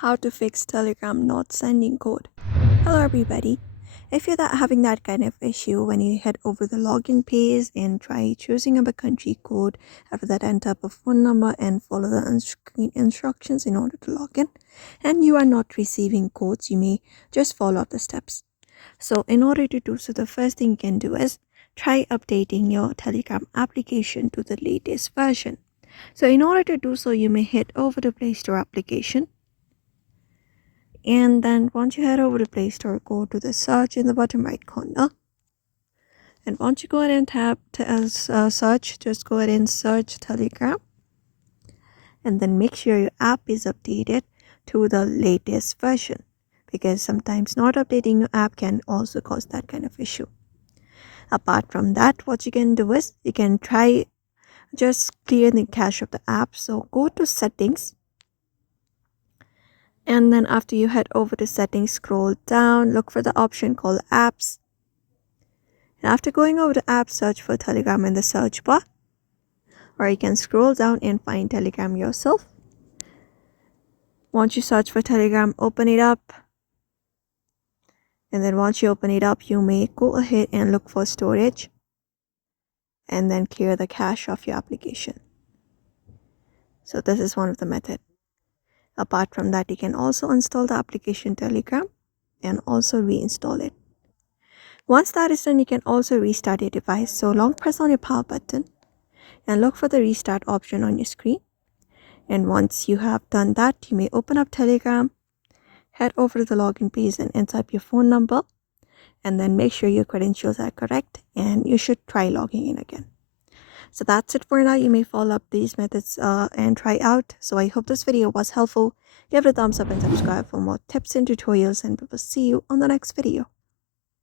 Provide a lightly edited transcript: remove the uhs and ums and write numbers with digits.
How to fix Telegram not sending code. Hello everybody. If you're having that kind of issue, when you head over the login page and try choosing a country code, after that enter up a phone number and follow the on-screen instructions in order to log in, and you are not receiving codes, you may just follow up the steps. So in order to do so, the first thing you can do is try updating your Telegram application to the latest version. So in order to do so, you may head over the Play Store application. And then once you head over to Play Store, go to the search in the bottom right corner. And once you go ahead and tap to search, just go ahead and search Telegram. And then make sure your app is updated to the latest version, because sometimes not updating your app can also cause that kind of issue. Apart from that, what you can do is you can try just clear the cache of the app. So go to settings. And then after you head over to settings, scroll down, look for the option called apps. And after going over to apps, search for Telegram in the search bar. Or you can scroll down and find Telegram yourself. Once you search for Telegram, open it up. And then once you open it up, you may go ahead and look for storage. And then clear the cache of your application. So this is one of the methods. Apart from that, you can also install the application Telegram and also reinstall it. Once that is done, you can also restart your device. So long press on your power button and look for the restart option on your screen. And once you have done that, you may open up Telegram, head over to the login page and enter up your phone number, and then make sure your credentials are correct, and you should try logging in again. So that's it for now. You may follow up these methods and try out. So I hope this video was helpful. Give it a thumbs up and subscribe for more tips and tutorials, and we will see you on the next video.